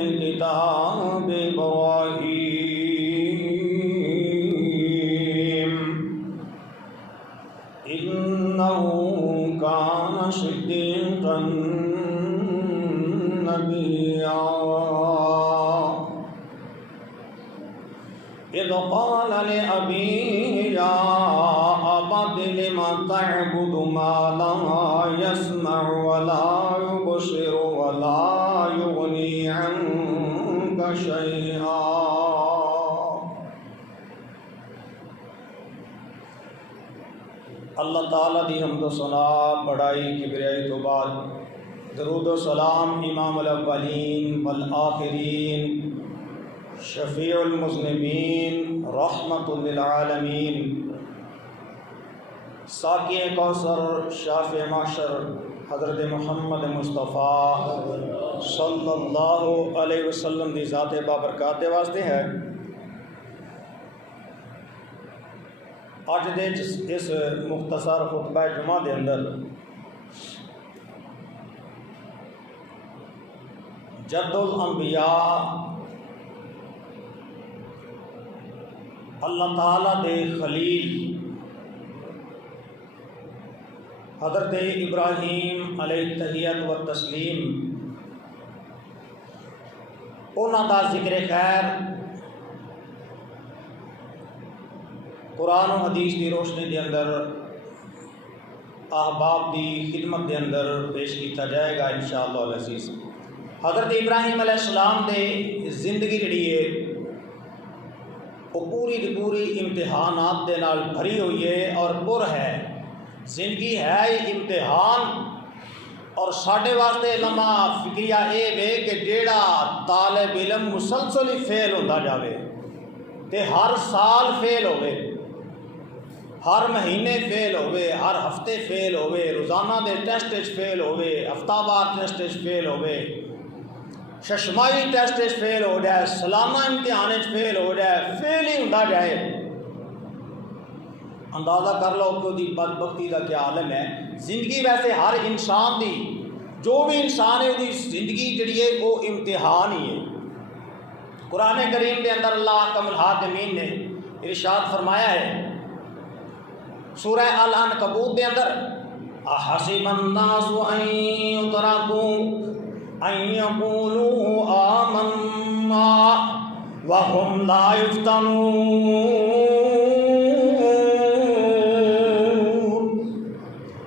من کتاب ابراہیم انہ کان صدیقا نبیا اذ قال لأبيه يا أبت لم تعبد ما لا يسمع ولا يبصر ولا يغني عنك شيئا. اللہ تعالیٰ دی حمد و ثنا بڑائی کبریائی تو بعد درود و سلام امام الاولین والآخرین شفیع المذنبین رحمت للعالمین ساقی کوثر شافع معشر حضرت محمد مصطفیٰ صلی اللہ علیہ وسلم دی ذات بابرکات دے واسطے ہے. اج دے اس مختصر خطبہ جمعہ دے اندر جد الانبیاء اللہ تعالیٰ دے خلیل حضرت ابراہیم علیہ التحیت و تسلیم انہاں دا ذکر خیر قرآن و حدیث دی روشنی دے اندر احباب دی خدمت دے اندر پیش کیتا جائے گا انشاءاللہ العزیز. حضرت ابراہیم علیہ السلام دے زندگی جڑی ہے وہ پوری دی پوری امتحانات دے نال بھری ہوئی ہے اور پر ہے. زندگی ہے امتحان اور ساڈے واسطے لمحہ فکریہ اے وے کہ جیڑا طالب علم مسلسل ہی فیل ہوتا جاوے تے ہر سال فیل ہوئے، ہر مہینے فیل ہوئے، ہر ہفتے فیل ہوئے، روزانہ دے ٹیسٹ فیل ہوئے، ہفتہ وار ٹیسٹ فیل ہوئے، ششمائی ٹیسٹ فیل ہو جائے، سالانہ امتحان فیل ہو جائے، فیل ہی ہوتا جائے. اندازہ کر لو کہ دی بدبختی کا کیا عالم ہے. زندگی ویسے ہر انسان دی جو بھی انسان ہے وہ زندگی جڑی ہے وہ امتحان ہی ہے. قرآن کریم کے اندر اللہ احکم الحاکمین نے ارشاد فرمایا ہے سورہ العنکبوت کے اندر احسب الناس ان یترکوا ان یقولوا آمنا وهم لا یفتنون.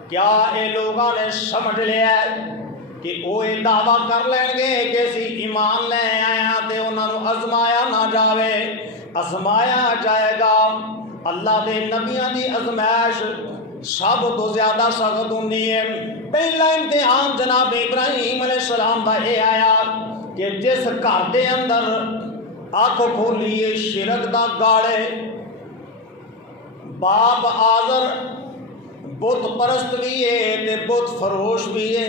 کیا اے لوگوں نے سمجھ لیا ہے کہ وہ یہ دعویٰ کر لیں گے کہ اسی ایمان لے آیا تے انہوں نے ازمایا نہ جاوے؟ ازمایا جائے گا. اللہ دے نبیاں دی ازمائش سب تو زیادہ سخت ہوندی ہے. پہلا امتحان جناب ابراہیم علیہ السلام دا یہ آیا کہ جس گھر دے اندر آنکھ کھولیے شرک دا گاڑے، باپ آزر بت پرست بھی ہے تے بت فروش بھی ہے،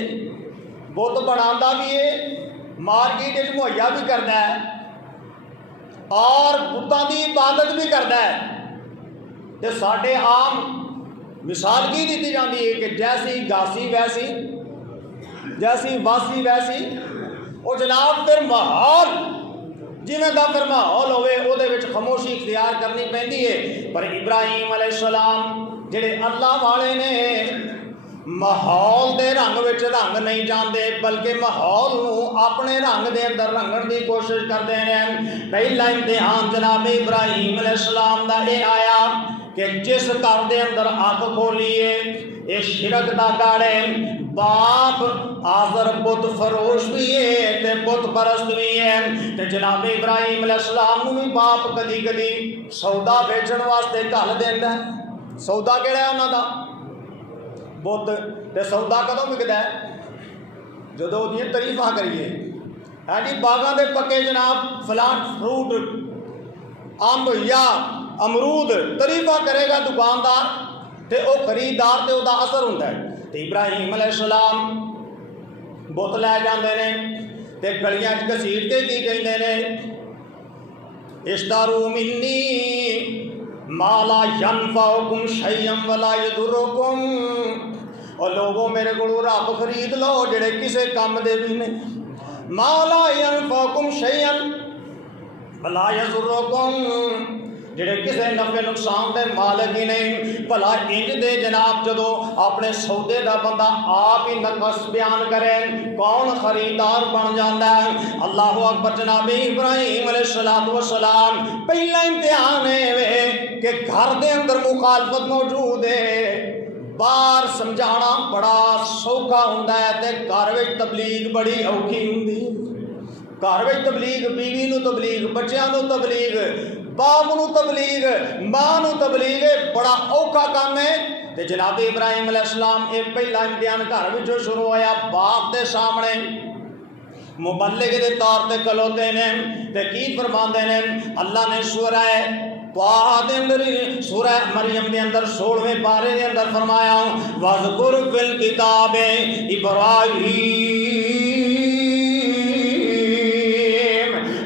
بت بناتا بھی ہے، مارکیٹ مہیا بھی کرتا ہے اور بتاں دی عبادت بھی کرتا ہے. تے ساڈے عام مثال کی دیتی جاتی ہے کہ جیسی گاسی ویسی، جیسی واسی ویسی. وہ جناب پھر ماحول جویں دا پھر ماحول ہوئے وہ دے وچ خاموشی اختیار کرنی پیندی ہے. پر ابراہیم علیہ السلام جڑے اللہ والے نے ماحول دے رنگ وچ رنگ نہیں جاندے بلکہ ماحول نو اپنے رنگ دے اندر رنگن دی کوشش کرتے ہیں. پہلا امتحان جناب ابراہیم علیہ السلام دا اے آیا کہ جس گھر دے اندر آنکھ کھولیے یہ شرک دا گاڑے، باپ آزر بت فروش بھی ہے تے بت پرست بھی ہے. تے جناب ابراہیم علیہ السلام نو بھی باپ کدی کدی سودا بیچن واسطے گھل دیندا ہے. سودا کیڑا ہے انہاں دا؟ بت. تے سودا کدوں وکدا ہے؟ جدوں اودیاں تعریفاں کریے. ہاں جی باغاں دے پکے جناب فلاں فروٹ امب یا امرود تعریفاں کرے گا دکاندار تے او خریدار تے او دا اثر ہوندا ہے. تے ابراہیم علیہ السلام بت لے جاندے نے تے گلیاں چ گھسیٹ کے کی کہندے نے اشترو منی ما لا ینفعکم شیئا ولا یضرکم. اور لوگوں میرے کو رب خرید لو جڑے کسے کام دے بھی نہیں. ما لا ينفعكم شيئا ولا يضركم، جڑے کسے نفع نقصان دے مالک ہی نہیں. بھلا انج دے جناب جدو اپنے سودے دا بندہ آپ ہی نقص بیان کرے کون خریدار بن جاندا ہے؟ اللہ اکبر. جناب ابراہیم علیہ السلام پہلا امتحان ہے کہ گھر دے اندر مخالفت موجود ہے، باہر سمجھانا بڑا سوکھا ہوندا ہے تے گھر وچ تبلیغ بڑی اوکھی ہوندی ہے. گھر وچ تبلیغ، بیوی نو تبلیغ، بچیاں نو تبلیغ، باپ نو تبلیغ، ماں نو تبلیغ، بڑا اوکھا کام ہے. تے جناب ابراہیم علیہ السلام یہ پہلا امتحان گھر وچوں شروع ہویا. باپ دے سامنے مبلغ دے طور تے کھلوتے نے تے کی فرماندے نے؟ اللہ نے سورہ طٰہٰ دے اندر، سورہ مریم دے اندر 16ویں پارے دے اندر فرمایا وَاذْكُرْ فِي الْكِتَابِ إِبْرَاہِيمَ.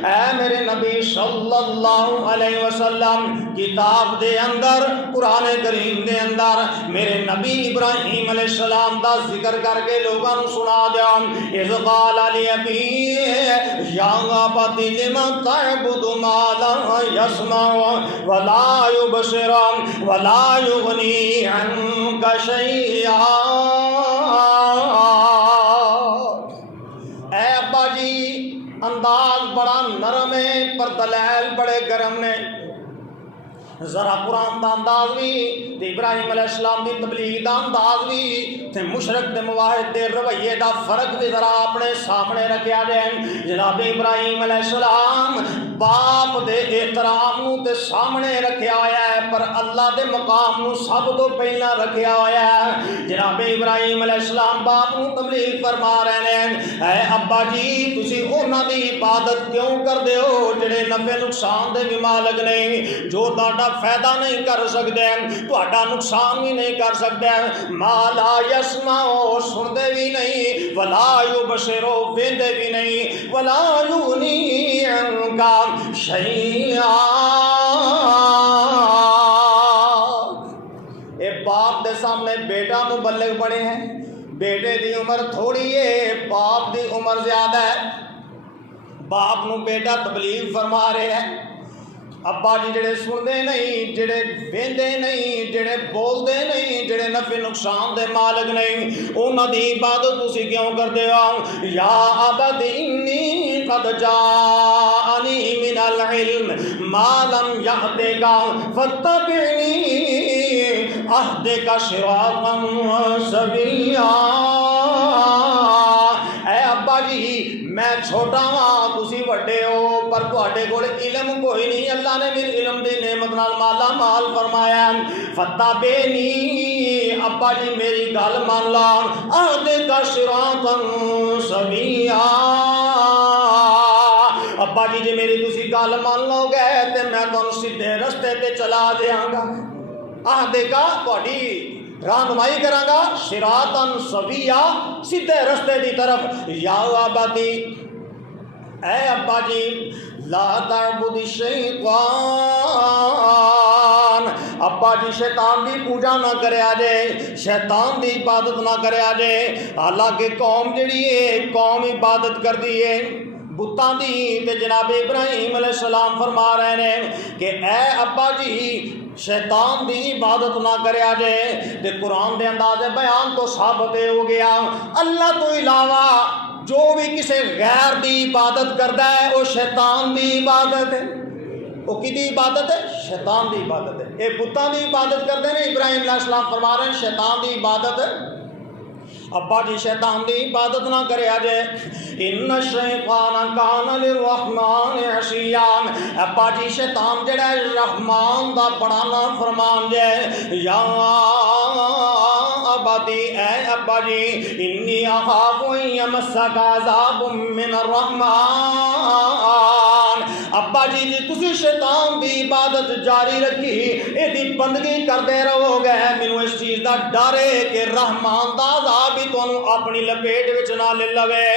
اے میرے نبی صلی اللہ علیہ وسلم کتاب دے اندر، قرآن کریم دے اندر میرے نبی ابراہیم علیہ السلام دا ذکر کر کے لوگوں کو سنا دیا. اذ قال لأبيه یا ابت لم تعبد ما لا يسمع ولا يبصر ولا يغني عنك شيئا. اے ابا جی انداز بڑا نرم ہے پر دلائل بڑے گرم نے. ذرا قرآن دا انداز بھی تے ابراہیم علیہ السلام دی تبلیغ دا انداز بھی تے مشرک تے موحد دے رویے دا فرق بھی ذرا اپنے سامنے رکھیا جائے. جناب ابراہیم علیہ السلام باپ دے احترام نو تے سامنے رکھیا ہویا ہے پر اللہ دے مقام نو سب تو پہلا رکھیا ہویا ہے. جناب ابراہیم علیہ السلام باپ نو تبلیغ فرما رہے ہیں اے ابا جی تسی انہاں دی عبادت کیوں کردے ہو جڑے نفع نقصان دے بھی مالک نہیں، جو تہاڈا فائدہ نہیں کر سکتے، تہاڈا نقصان بھی نہیں کر سکتے. ما لا یسمع سندے بھی نہیں، ولا یبصر ویندے بھی نہیں، ولا یغنی عنک شیئا. اے باپ دے سامنے بیٹا مبلغ بنے ہیں، بیٹے دی عمر تھوڑی ہے، باپ دی عمر زیادہ ہے. باپ نو بیٹا تبلیغ فرما رہے ہیں. ابا جی جڑے سنتے نہیں، جڑے ویندے نہیں، جڑے بولتے نہیں، جڑے نفع نقصان دے مالک نہیں، انہاں دی عبادت تسی کیوں کرتے ہو؟ یا ابت انی قد جاءنی من العلم ما لم یأتک فاتبعنی اہدک صراطا سویا. اے ابا جی میں چھوٹا ہاں تسی وڈے ہو پر تواڈے کول علم کوئی نہیں، اللہ نے میرے علم دی نعمت نال مالا مال فرمایا. فتابعنی ابا جی میری گل مان لا، اہدک صراطا سویا. ابا جی جی میری تسی گل مان لو گے تے میں تانوں سیدھے رستے تے چلا دیاں گا. اہدک تہاڈی رہنمائی کراں گا، صراطا سویا سیدھے رستے دی طرف. یا ابتی اے ابا جی لا تعبد الشیطان، ابا جی شیطان دی پوجا نہ کریا جے، شیطان دی عبادت نہ کریا جے. حالانکہ قوم جڑی ہے قوم عبادت کردی ہے بتاں دی. تے جناب ابراہیم علیہ السلام فرما رہے ہیں کہ اے ابا جی شیطان دی عبادت نہ کریا جے. تے قرآن دے انداز بیان تو ثابت ہو گیا اللہ تو علاوہ جو بھی کسی غیر دی عبادت کرتا ہے وہ شیطان دی عبادت ہے. وہ کی دی عبادت ہے؟ شیطان دی عبادت ہے. یہ بتاں دی عبادت کرتے ہیں. ابراہیم علیہ السلام فرما رہے ہیں شیطان دی عبادت ہے. ابا جی شیطان دی عبادت نہ کریا جے. ان الشیطان کان للرحمن عصیا. ابا جی شیطان جڑا ہے رحمان دا بڑا نافرمان جے. یا ابتی اے ابا جی انی اخاف ان یمسک عذاب من الرحمن. ابا جی جی تسی شیطان دی عبادت جاری رکھی، یہ دی بندگی کرتے رہو گے، مینوں اس چیز دا ڈر ہے کہ رحمان دا عذاب ہی تانوں اپنی لپیٹ وچ نہ لے لوے.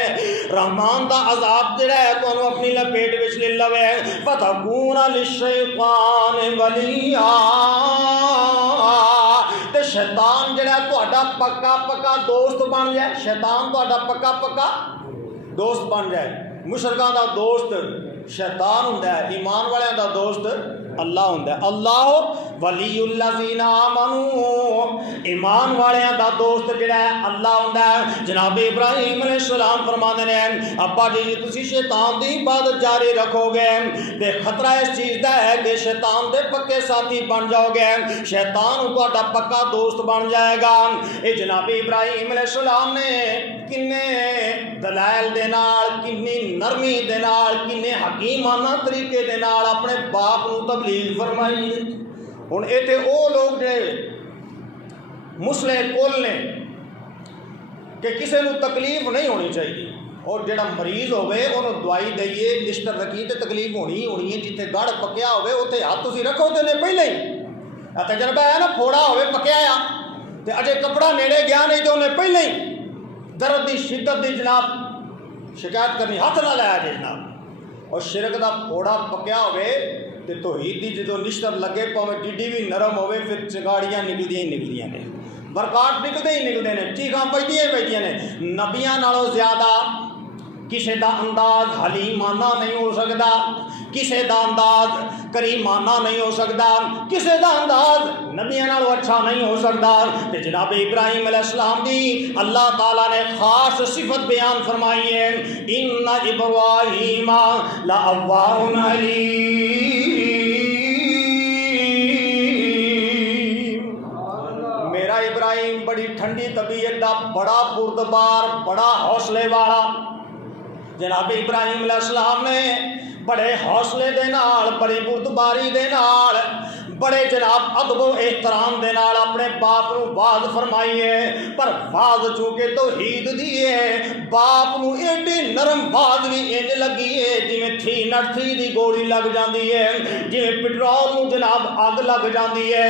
رحمان دا عذاب جڑا ہے تانوں اپنی لپیٹ وچ لے لوے. فتکون للشیطان ولیا. تے شیطان جڑا تہاڈا پکا پکا دوست بن جائے. شیطان تہاڈا پکا پکا دوست بن جائے. مشرکاں دا دوست شیطان ہوندا ہے, ایمان والیاں دا دوست اللہ ہوندا ہے. اللہ ولی الذین آمنو, ایمان والیاں دا دوست جڑا ہے اللہ ہوندا ہے. جناب ابراہیم علیہ السلام فرماندے نے ابا جی تسی شیطان دی عبادت جاری رکھو گے تے خطرہ اس چیز دا ہے کہ شیطان دے پکے ساتھی بن جاؤ گے, شیطان تہاڈا پکا دوست بن جائے گا. اے جناب ابراہیم علیہ السلام نے کنے دلائل دے نال, کنی نرمی دے نال, کنے حکیمانہ طریقے دے نال اپنے باپ نو تبلیغ فرمائی. ہن ایتھے او لوگ جڑے مسلح کل نے کہ کسے نو تکلیف نہیں ہونی چاہیے, اور جڑا مریض ہوئے انہوں دوائی دئیے بستر رکھی تے تکلیف ہونی ہونی ہے. جتنے گڑ پکیا ہوئے اتنے ہاتھ تسی رکھو تے نے پہلے ہی تجربہ ہے نا, پھوڑا ہوئے پکیا آ تے اجے کپڑا نیڑے گیا نہیں تو انہیں پہلے ہی درد دی شدت دی جناب شکایت کرنی, ہاتھ نہ لایا جے جناب. اور شرک دا پھوڑا پکیا ہوئے تے توحید دی جدو نشتر لگے پاوے ڈیڈی بھی نرم ہوئے پھر چنگاڑیاں نکلدیاں ہی نکلدیاں نے, برکات نکلتے ہی نکلتے ہیں, چیخاں بجدیاں ہی بجدیاں نے. نبیاں نالوں زیادہ کسے دا انداز حلیمانہ نہیں ہو سکتا, کسے دا انداز کریمانہ نہیں ہو سکتا, کسے دا انداز نبیاں نالوں اچھا نہیں ہو سکتا. تے جناب ابراہیم علیہ السلام دی اللہ تعالیٰ نے خاص صفت بیان فرمائی ہے, ان ابراہیم لأواہ حلیم. میرا ابراہیم بڑی ٹھنڈی طبیعت دا, بڑا بردبار, بڑا حوصلے والا. جناب ابراہیم علیہ السلام نے بڑے حوصلے دے نال, بڑی بردباری دے نال, بڑے جناب ادب و احترام دے نال اپنے باپ نو واز فرمائی ہے. پر واز چونکہ توحید دی ہے, باپ نو ایڈی نرم واز بھی انج لگی ہے جویں 303 دی گولی لگ جاندی ہے, جویں پٹرول نو جناب اگ لگ جاندی ہے.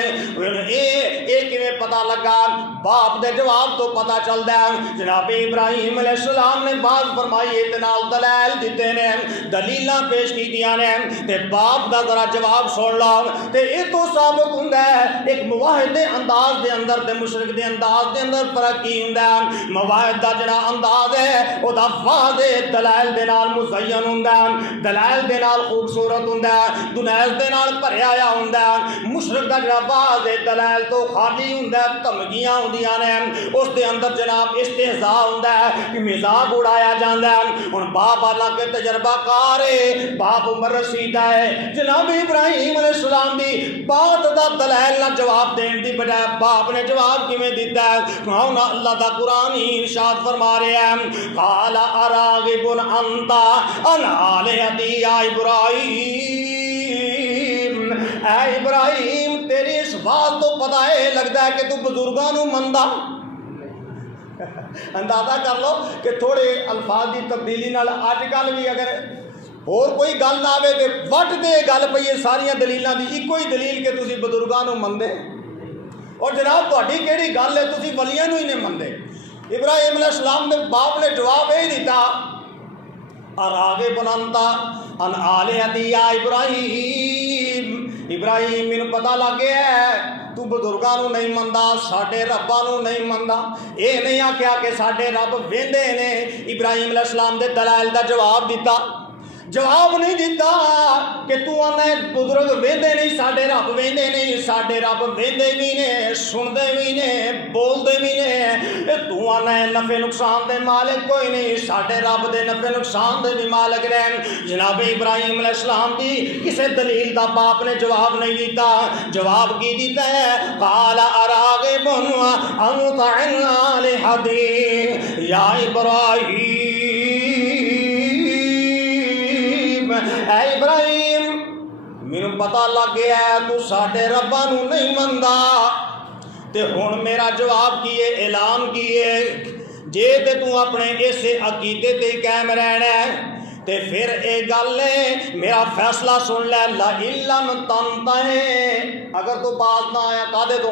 اے کیویں پتہ لگا؟ باپ دے جواب تو پتہ چلدا ہے. جناب ابراہیم علیہ السلام نے واز فرمائی ہے تے نال دلائل دتے نے, دلیلاں پیش کیتیاں نے, تے باپ دا ذرا جواب سن لو. تے اے تو ثابت ہوندا ہے ایک مواحد دے انداز دے اندر تے مشرک دے انداز دے اندر فرق کی ہوندا ہے. مواحد دا جڑا انداز ہے او دا واضح دلائل دے نال مزین ہوندا ہے, دلائل دے نال خوبصورت ہوندا ہے, دنائل دے نال بھریا ہوا ہوندا ہے. مشرک دا جڑا واضح دلائل تو خالی ہوندا ہے, دھمکیاں ہوندیاں نے, اس دے اندر جناب استہزاء ہوندا ہے کہ مذاق اڑایا جاندا ہے. ہن باپ حالانکہ تجربہ کار ہے, باپ عمر رسیدہ ہے, جناب ابراہیم علیہ السلام دی بات دا دلائل نہ جواب دین دی بجائے باپ نے جواب کیویں دیتا ہے؟ ہن اللہ دا قرآن ہی ارشاد فرما رہا ہے, قال اراغب انت عن آلہتی یا ابراہیم. اے ابراہیم تیری اس بات تو پتہ ہے لگتا ہے کہ تو بزرگاں نو مندا. اندازہ کر لو کہ تھوڑے الفاظ دی تبدیلی نال اج کل بھی اگر اور کوئی گل نہ آئے تو وٹ دے گل پئی ہے ساریاں دلیلاں دی ایکو ہی دلیل کہ تسی بزرگاں نو مندے, اور جناب تہاڈی کیڑی گل ہے تسی ولیاں نو ہی نہیں مندے. ابراہیم علیہ السلام دے باپ نے جواب یہ دیتا, اراغب انت عن آلہتی یا ابراہیم. ابراہیم مینوں پتہ لگ گیا ہے تو بزرگاں نو نہیں مندا, ساڈے رباں نو نہیں مندا. اے نہیں آکھیا کہ ساڈے رب ویندے نے. ابراہیم علیہ السلام دے دلائل دا جواب دیتا, جواب نہیں دیتا کہ تو آنا بزرگ ویندے نہیں, ساڈے رب ویندے نہیں. ساڈے رب ویندے بھی نے, سندے بھی نے, بولدے بھی نے. تو آنا نفع نقصان دے مالک کوئی نہیں, ساڈے رب دے نفع نقصان دے بھی مالک نے. جناب ابراہیم علیہ السلام دی کسے دلیل دا باپ نے جواب نہیں دیتا. جواب کی دیتا ہے, قال اراغب انت عن آلہتی یا ابراہیم. اے ابراہیم مینوں پتہ لگ گیا ہے تو ساڈے رباں نو نہیں مندا. تے ہن میرا جواب کیے, اعلان کیے, جے تے تو اپنے اسے عقیدے تے قائم رہنا ہے تے پھر اے گل ہے میرا فیصلہ سن لے, لئن لم تنتہ, اگر تو باز نہ آیا کادے تو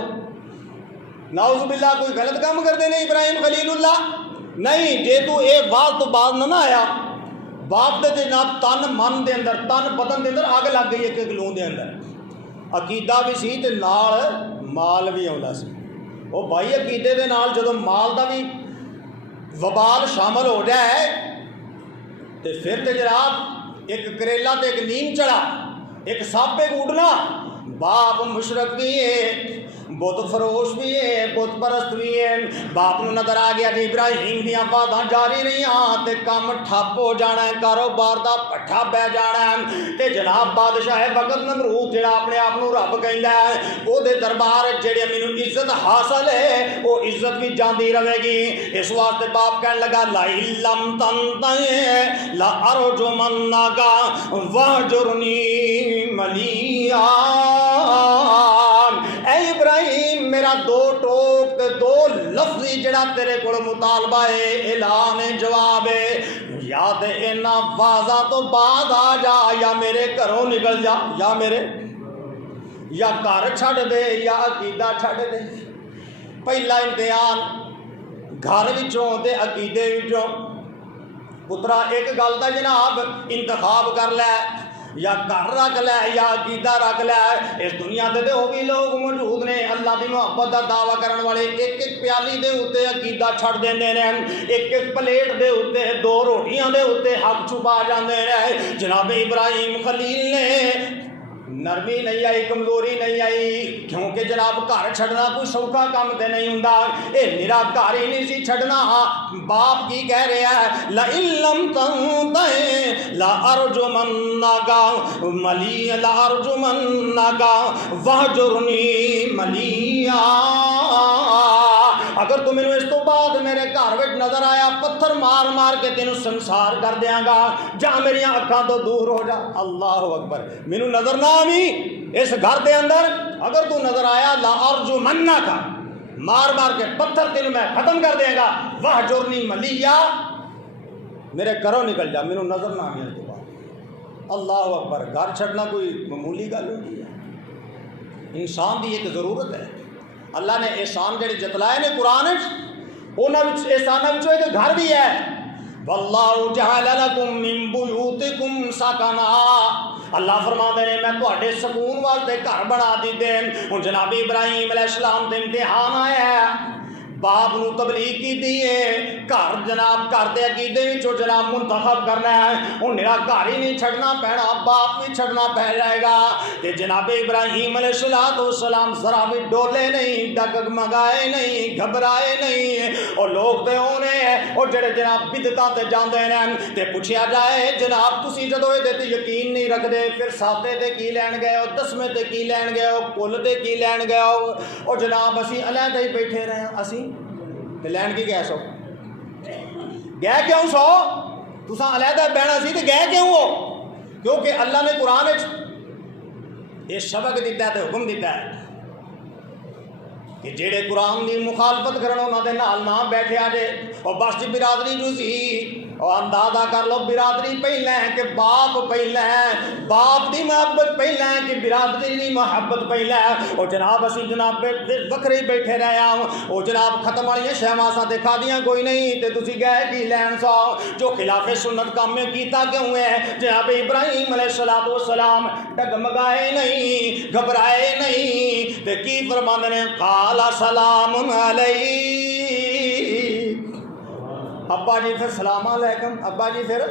نعوذ باللہ کوئی غلط کام کر دینے ابراہیم خلیل اللہ نہیں, جے تو اے باز تو باز نہ آیا باپ دے جناب تن من دے اندر, تن بدن دے اندر اگ لگ گئی ایک گلوں دے اندر. عقیدہ بھی سی تے نال مال بھی آਉਂدا سی. وہ بھائی عقیدے دے نال جدوں مال دا بھی وبال شامل ہو جائے تو پھر تو جناب ایک کریلا تو ایک نیم چڑھا، ایک سپ ایک اڑنا، باپ مشرک بھی ہے، بت فروش بھی ہے، بت پرست بھی ہے۔ باپ نو نظر آ گیا کہ ابراہیم دیا باتاں جاری رہیاں تے کام ٹھپ ہو جانا ہے، کاروبار دا پٹھا بہ جانا ہے، تے جناب بادشاہ وقت نمرود جڑا اپنے آپ نو رب کہندا ہے، او دے دربار جڑے مینوں عزت حاصل ہے وہ عزت بھی جاندی رہے گی۔ اس واسطے باپ کہن لگا لَئِن لَّمْ تَنْتَهِ لَأَرْجُمَنَّكَ وَاهْجُرْنِي مَلِيًّا۔ اے ابراہیم میرا دو ٹوک تے دو لفظی جڑا تیرے کو مطالبہ ہے، اعلان جواب ہے، یا تے اینا واضح تو بعد آ جا، یا میرے گھروں نکل جا، یا میرے یا گھر چھڑ دے یا عقیدہ چھڑ دے۔ پہلا امتحان گھر وچوں تے عقیدے وچوں، پترا ایک گل دا جناب انتخاب کر لے، یا گھر رکھ لے یا عقیدہ رکھ لے۔ اس دنیا تے وہ بھی لوگ موجود نے اللہ دی محبت دا دعویٰ کرن والے، ایک ایک پیالی دے اوتے عقیدہ چھڑ دیندے نے، ایک ایک پلیٹ دے اوتے دو روٹیاں دے اوتے حق چھپا جاندے نے۔ جناب ابراہیم خلیل نے نرمی نہیں آئی، کمزوری نہیں آئی، کیونکہ جناب گھر چھڑنا کوئی سوکھا کام تے نہیں ہوندا، اے میرا گھر ہی نہیں سی چھڑنا۔ باپ کی کہہ رہا ہے لَئِن لَّمْ تَنْتَهِ لَأَرْجُمَنَّكَ مَلِيًّا لَأَرْجُمَنَّكَ وَاهْجُرْنِي مَلِيًّا۔ اگر تو مینوں اس تو بعد میرے گھر وچ نظر آیا پتھر مار مار کے تینوں سنسار کر دیاں گا، جا میری اکھاں تو دور ہو جا۔ اللہ اکبر، مینوں نظر نہ آویں اس گھر دے اندر، اگر تو نظر آیا لَأَرْجُمَنَّكَ، مار مار کے پتھر تینوں میں ختم کر دے گا، وَاهْجُرْنِي مَلِيًّا، میرے گھروں نکل جا، مینوں نظر نہ آویں اس تو بعد۔ اللہ اکبر، گھر چھڑنا کوئی معمولی گل ہوتی ہے، انسان دی ایک ضرورت ہے۔ اللہ نے احسان جڑے جتلائے نے قرآن انہاں وچ احساناں وچوں ایک گھر بھی ہے، واللہ جعل لکم من بیوتکم سکنا، اللہ فرماندے نے میں تواڈے سکون واسطے گھر بنا دیتے۔ ہن جناب ابراہیم علیہ السلام تے امتحان آیا ہے، باپ نو تبلیغ کی دیے، گھر جناب گھر دے عقیدے وچوں جناب منتخب کرنا ہے، ہن میرا گھر ہی نہیں چھڑنا پینا، باپ بھی چھڑنا پہ جائے گا۔ تے جناب ابراہیم علیہ السلام ذرا بھی ڈولے نہیں، ڈگمگائے نہیں، گھبرائے نہیں۔ اور لوگ تے اونے اور جڑے جناب بدعتاں تے جاندے نے، تے پوچھیا جائے جناب تسی جدوں اے تے یقین نہیں رکھدے پھر ساتے تے کی لین گئے ہو، دسویں تے کی لین گئے ہو، کل تے کی لین گئے ہو، اور جناب اسی علیحدہ ہی بیٹھے رہے ہیں، اسی تے لین کی گئے سو، گئے کیوں سو؟ تساں علیحدہ بہنا سی تے گئے کیوں ہو؟ کیونکہ اللہ نے قرآن یہ سبق دیتا ہے تے حکم دیتا ہے کہ جڑے قرآن دی مخالفت کرن انہاں دے نال نہ بیٹھیا جے۔ اور بس جی برادری جو سی اور اندازہ کر لو برادری پہلے ہے کہ باپ پہلے ہے، باپ دی محبت پہلے ہے کہ برادری دی محبت پہلے ہے۔ اور جناب اسی جناب وکھرے ہی بیٹھے رہے ہوں، اور جناب ختم والی شہماساں تے کھادیاں کوئی نہیں تے تسی گئے کی لین سو، جو خلاف سنت کام میں کیتا کیوں ہے؟ جناب ابراہیم علیہ السلام ڈگمگائے نہیں، گھبرائے نہیں، تے کی فرماندے نے قال سلام علیک، ابا جی پھر سلام علیکم، ابا جی پھر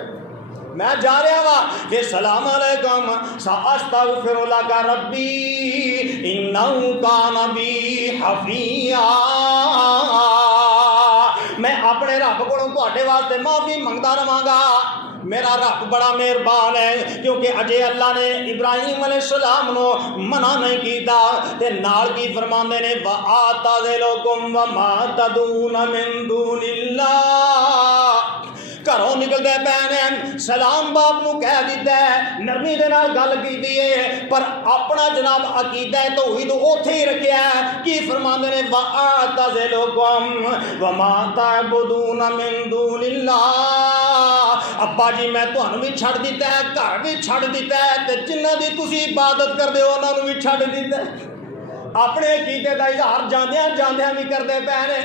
میں جا رہا وا کہ سلام علیکم ساستغفر لک ربی انہ کان بی حفیظا، میں اپنے رب کو تواڈے واسطے معافی منگدا رہاں گا، میرا رب بڑا مہربان ہے۔ کیونکہ اجے اللہ نے ابراہیم علیہ السلام نو منع نہیں کیتا تے نال کی فرماندے نے وَآتَزِلُکُمْ وَمَا تَدْعُونَ مِن دُونِ اللَّهِ، گھروں نکلتے پے نے، سلام باپ نو کہہ دیتا ہے، نرمی دے نال گل کیتی ہے، پر اپنا جناب عقیدہ توحید اوتھے ہی رکھیا ہے۔ کی فرماندے نے وَآتَزِلُکُمْ وَمَا تَعْبُدُونَ مِن دُونِ اللَّهِ، ابا جی میں تمہیں بھی چھڑ دیتا ہے، گھر بھی چھڑ دیتا ہے، تے جنہ دی تسی عبادت کردے ہو انہاں نو بھی چھڑ دیتا ہے۔ اپنے عقیدے دا اظہار جاندیاں جاندیاں بھی کردے پے نے،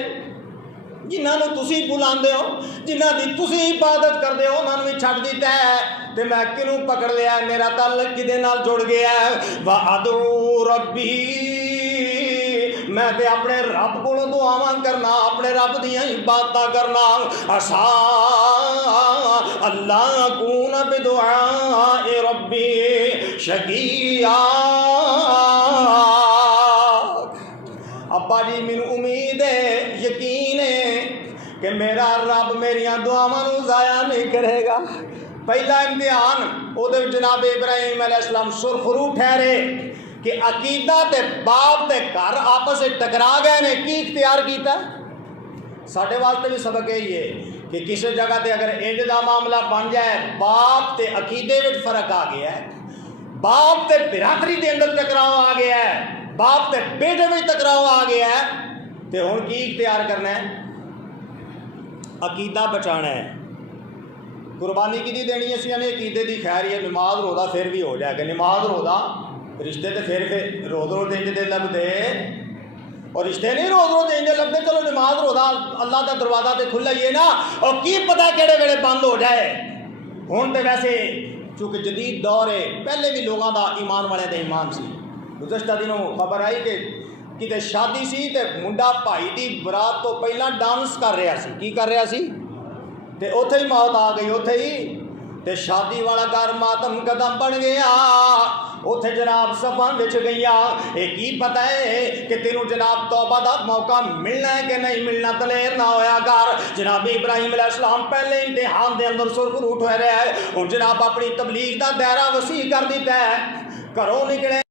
جنہاں نو تسی بلاندے ہو، جنہاں دی تسی عبادت کردے ہو انہاں نو بھی چھڑ دیتا ہے۔ تے میں کنوں پکڑ لیا ہے؟ میرا تعلق کدے نال جڑ گیا ہے؟ وَأَدْعُو رَبِّي، میں تے اپنے رب کو دعاواں کرنا، اپنے رب دیاں عبادتاں کرنا، اللہ اکون بدعاء ربی شقیا۔ ابا جی مینوں امید ہے، یقین ہے کہ میرا رب میریاں دعاواں نوں ضائع نہیں کرے گا۔ پہلا امتحان وہ جناب ابراہیم علیہ السلام سرخرو ٹھہرے کہ عقیدہ تے باپ تے گھر آپس میں ٹکرا گئے نے، کی اختیار کیتا؟ ساڈے واسطے بھی سبق یہی ہے کہ کسی جگہ تے اگر انج دا معاملہ بن جائے، باپ تے عقیدے وچ فرق آ گیا ہے، باپ تے برادری دے اندر ٹکراؤ آ گیا ہے، باپ تے بیٹے وچ ٹکراؤ آ گیا ہے، تے ہن کی اختیار کرنا ہے؟ عقیدہ بچانا ہے۔ قربانی کی دینی ہے؟ اسی نے عقیدے دی خیر ہے، نماز روزہ پھر بھی ہو جائے گا، نماز روزہ رشتے تے پھر روز روز انج دے لگتے، اور رشتے نہیں روز روز انج لگتے، چلو نماز روزہ اللہ دا دروازہ تے کھلا ہی ہے نا، اور کی پتہ کہڑے ویلے بند ہو جائے۔ ہن تے ویسے چونکہ جدید دور ہے، پہلے بھی لوگاں دا ایمان والے دا ایمان سی۔ گزشتہ دنوں خبر آئی کہ کتے شادی سی تے منڈا بھائی دی برات تو پہلا ڈانس کر رہا سی، کی کر رہا سی؟ تے اوتھے ہی موت آ گئی، اوتھے ہی تے شادی والا گھر ماتم قدم بن گیا، اوتھے جناب صفاں وچ گئیاں۔ اے کی پتہ ہے کہ تینوں جناب توبہ دا موقع ملنا ہے کہ نہیں ملنا، دلیر نہ ہویا کر۔ جناب ابراہیم علیہ السلام پہلے امتحان دے اندر سرخرو ٹھہرے ہے، ہن جناب اپنی تبلیغ دا دائرہ وسیع کر دیتا ہے، گھروں نکلے